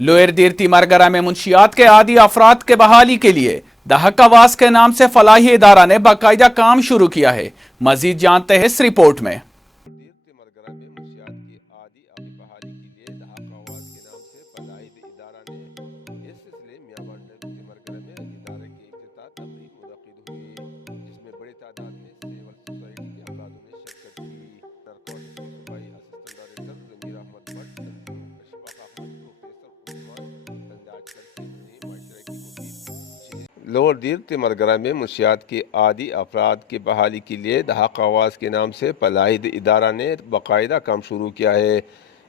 Lower دیر تیمرگرہ میں منشیات کے عادی افراد کے بحالی کے لیے دہک آواز کے نام سے فلاحی ادارہ نے باقاعدہ کام شروع کیا ہے۔ مزید جانتے ہیں اس رپورٹ میں۔ دیر تیمرگرہ میں منشیات کی عادی بحالی کے لیے دہک آواز کے نام سے فلاحی ادارہ نے اس سلسلے میابند تیمرگرہ میں ادارے کی افتتاح تقریب منعقد ہوئی، جس میں بڑی تعداد میں سول سوسائٹی کے افرادوں نے شرکت کی۔ نارکوٹکس کے صوبائی اسسٹنٹ ڈائریکٹر ضمیر احمد بٹ، تنظیم اشفاق احمد، پروفیسر عثمان تنجاج کر کے انہیں معاشرے کی مفید لوور دیر تیمرگرہ میں منشیات کی عادی افراد کی بحالی کے لیے دہق آواز کے نام سے فلاحی ادارہ نے باقاعدہ کام شروع کیا ہے۔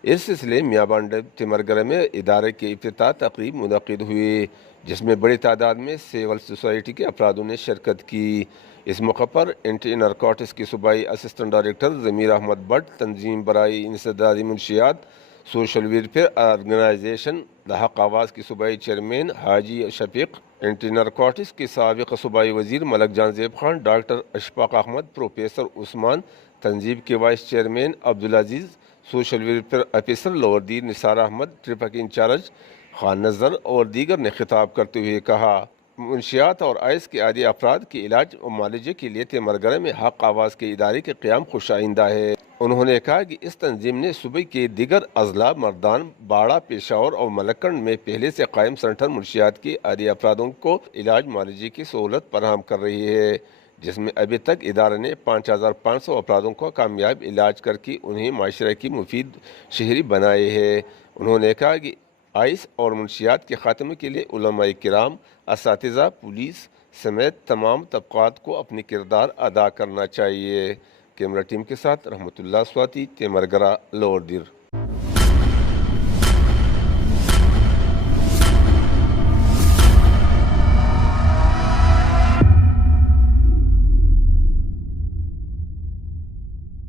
اس سلسلے میابند تیمرگرہ میں ادارے کی افتتاح تقریب منعقد ہوئی، جس میں بڑی تعداد میں سول سوسائٹی کے افرادوں نے شرکت کی۔ اس موقع پر اینٹی نارکوٹکس کے صوبائی اسسٹنٹ ڈائریکٹر ضمیر احمد بٹ، تنظیم برائے انسدادی منشیات سوشل ویلفیئر آرگنائزیشن دہق آواز کے صوبائی چیئرمین حاجی شفیق، اینٹی نارکوٹکس کے سابق صوبائی وزیر ملک جان زیب خان، ڈاکٹر اشفاق احمد، پروفیسر عثمان، تنظیم کے vice chairman Abdul Aziz, social welfare officer lower Dir Nisar Ahmad, traffic incharge Khan Nazar اور دیگر نے خطاب کرتے ہوئے کہا، منشیات اور آئس کے عادی افراد کے علاج و معالجے کے لیے تیمرگرہ میں حق آواز کے ادارے کے قیام خوش آئندہ ہے۔ انہوں نے کہا کہ اس تنظیم نے صوبے کے دیگر اضلاع مردان، باڑہ، پشاور اور ملکنڈ میں پہلے سے قائم سنٹر منشیات کے عادی افرادوں کو علاج معالجے کی سہولت فراہم کر رہی ہے، جس میں ابھی تک ادارے نے 5500 افرادوں کو کامیاب علاج کر کے انہیں معاشرے کی مفید شہری بنائے ہے۔ انہوں نے کہا کہ آئس اور منشیات کے خاتمے کے لیے علماء کرام، اساتذہ، پولیس سمیت تمام طبقات کو اپنی کردار ادا کرنا چاہیے۔ کیمرہ ٹیم کے ساتھ رحمت اللہ سواتی، تیمرگرہ، لوور دیر۔